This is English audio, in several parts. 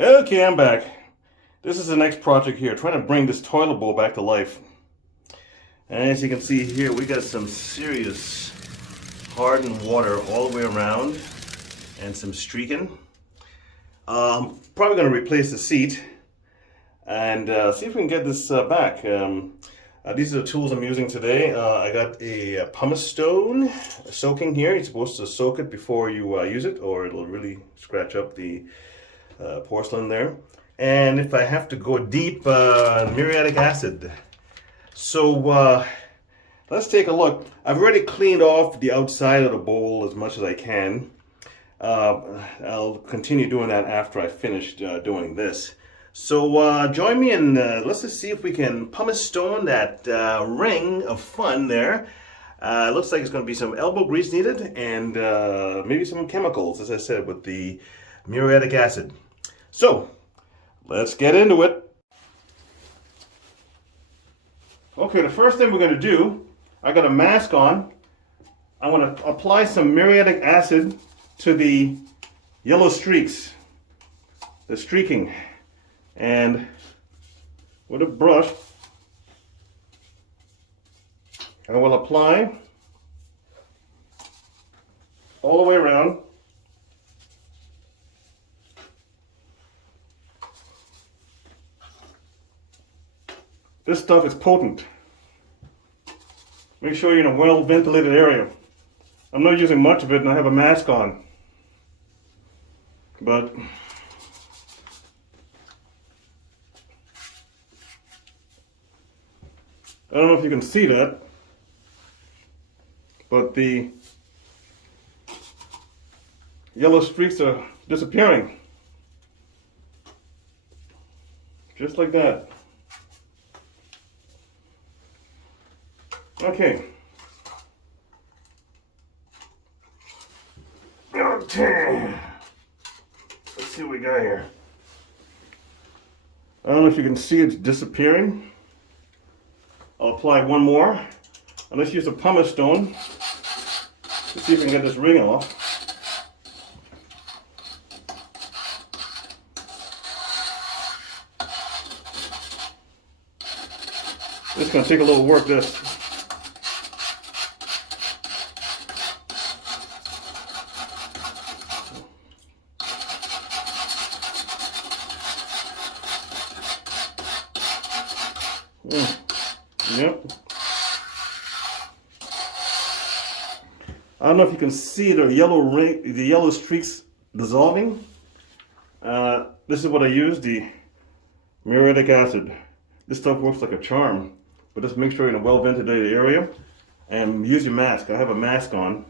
Okay, I'm back. This is the next project here, trying to bring this toilet bowl back to life. And as you can see here, we got some serious hardened water all the way around and some streaking. Probably going to replace the seat and see if we can get this back. These are the tools I'm using today. I got a pumice stone soaking here. You're supposed to soak it before you use it, or it'll really scratch up the porcelain there. And if I have to go deep, muriatic acid. So let's take a look. I've already cleaned off the outside of the bowl as much as I can. I'll continue doing that after I finish doing this. So join me and let's just see if we can pumice stone that ring of fun there. Looks like it's going to be some elbow grease needed and maybe some chemicals, as I said, with the muriatic acid. So let's get into it. Okay, the first thing we're going to do, I got a mask on. I want to apply some muriatic acid to the yellow streaks, the streaking. And with a brush, I will apply all the way around. This stuff is potent. Make sure you're in a well ventilated area. I'm not using much of it and I have a mask on. But I don't know if you can see that, but the yellow streaks are disappearing. Just like that. Okay. Okay. Let's see what we got here. I don't know if you can see it's disappearing. I'll apply one more. And let's use a pumice stone to see if we can get this ring off. It's going to take a little work, this. Yep. I don't know if you can see the yellow ring, the yellow streaks dissolving. This is what I use, the muriatic acid. This stuff works like a charm, but just make sure you're in a well ventilated area and use your mask. I have a mask on.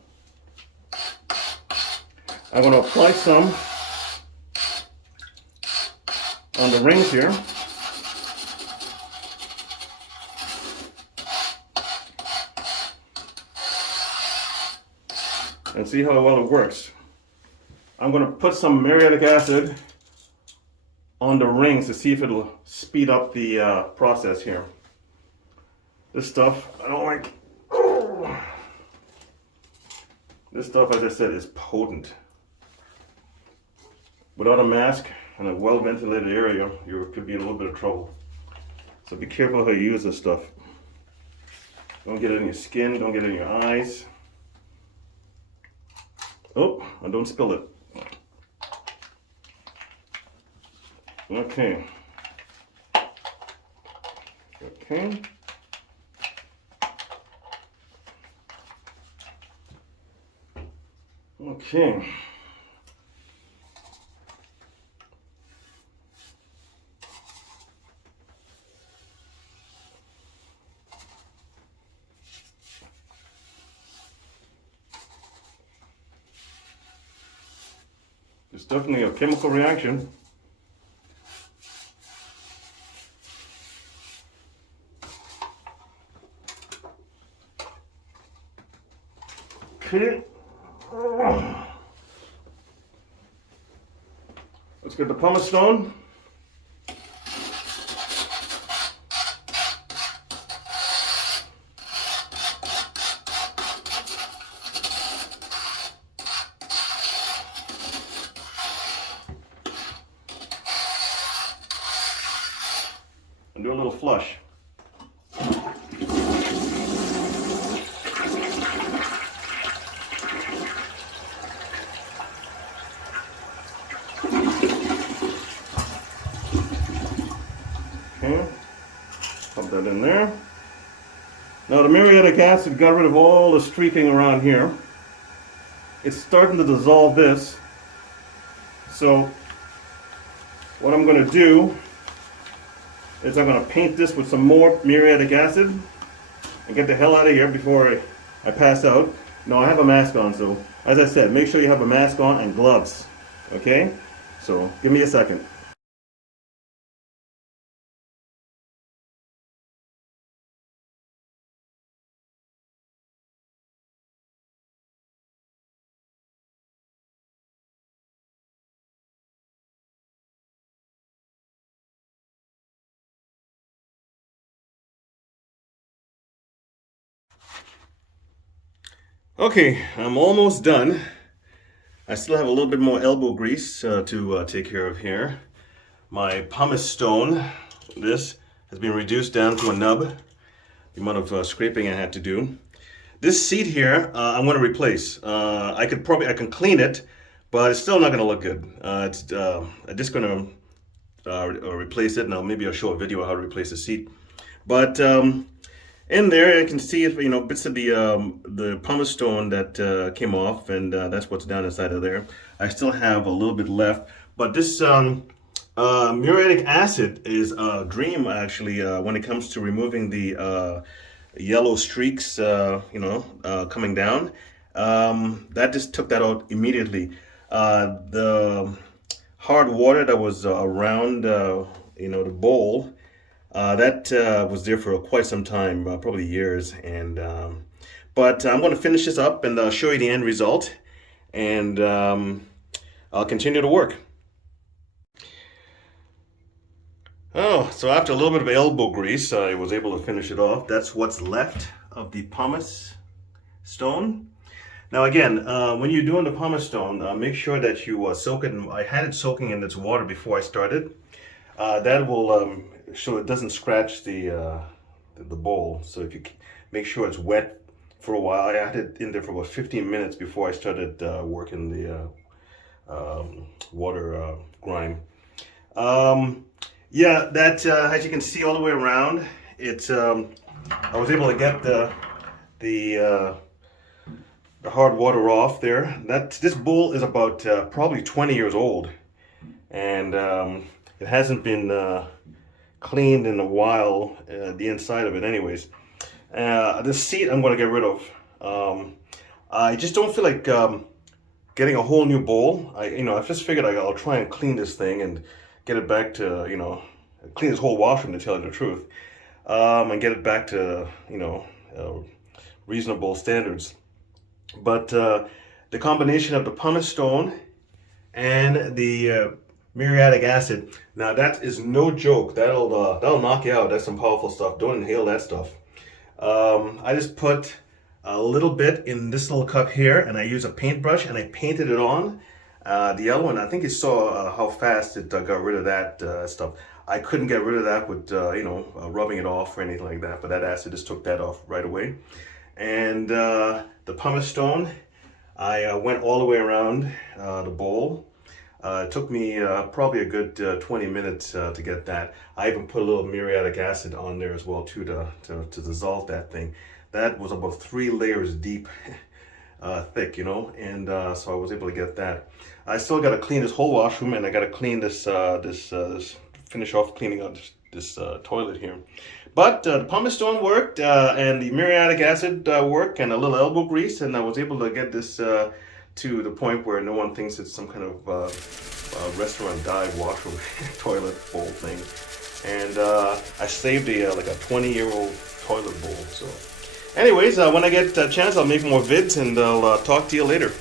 I'm going to apply some on the rings here. And see how well it works. I'm going to put some muriatic acid on the rings to see if it'll speed up the process here. This stuff, I don't like. Oh. This stuff, as I said, is potent. Without a mask in a well ventilated area, you could be in a little bit of trouble. So be careful how you use this stuff. Don't get it in your skin, don't get it in your eyes. Oh, and don't spill it. Okay. Okay. Okay. It's definitely a chemical reaction. Okay. Let's get the pumice stone. little flush. Okay, pop that in there. Now the muriatic acid got rid of all the streaking around here. It's starting to dissolve this. So what I'm going to do is I'm going to paint this with some more muriatic acid and get the hell out of here before I pass out. No, I have a mask on, so as I said, make sure you have a mask on and gloves. Okay? So give me a second. Okay, I'm almost done. I still have a little bit more elbow grease to take care of here. My pumice stone, this has been reduced down to a nub, the amount of scraping I had to do. This seat here, I'm going to replace. I can clean it, but it's still not going to look good. I'm just going to replace it. Now maybe I'll show a video of how to replace the seat. But in there, I can see bits of the pumice stone that came off, and that's what's down inside of there. I still have a little bit left, but this muriatic acid is a dream actually when it comes to removing the yellow streaks, coming down. That just took that out immediately. The hard water that was around, the bowl. That was there for quite some time, probably years, but I'm going to finish this up and show you the end result, and I'll continue to work. Oh, so after a little bit of elbow grease, I was able to finish it off. That's what's left of the pumice stone. Now again, when you're doing the pumice stone, make sure that you soak it. I had it soaking in its water before I started. That will so it doesn't scratch the bowl. So if you make sure it's wet for a while. I had it in there for about 15 minutes before I started working the water grime. Yeah, that as you can see all the way around, it's I was able to get the hard water off there. This bowl is about probably 20 years old, and it hasn't been cleaned in a while, the inside of it anyways. This seat I'm going to get rid of. I just don't feel like getting a whole new bowl. I just figured I'll try and clean this thing and get it back to, clean this whole washroom, to tell you the truth, and get it back to, reasonable standards. But the combination of the pumice stone and the muriatic acid, now that is no joke. That'll knock you out. That's some powerful stuff. Don't inhale that stuff. I just put a little bit in this little cup here, and I use a paintbrush and I painted it on the yellow one. I think you saw how fast it got rid of that stuff. I couldn't get rid of that with rubbing it off or anything like that, but that acid just took that off right away. And the pumice stone, I went all the way around the bowl. It took me probably a good 20 minutes to get that. I even put a little muriatic acid on there as well too to dissolve that thing. That was about 3 layers deep, thick, and so I was able to get that. I still got to clean this whole washroom, and I got to clean this finish off cleaning up this toilet here. But the pumice stone worked, and the muriatic acid worked, and a little elbow grease, and I was able to get this to the point where no one thinks it's some kind of restaurant dive washroom toilet bowl thing. And I saved like a 20-year-old toilet bowl. So anyways, when I get a chance, I'll make more vids, and I'll talk to you later.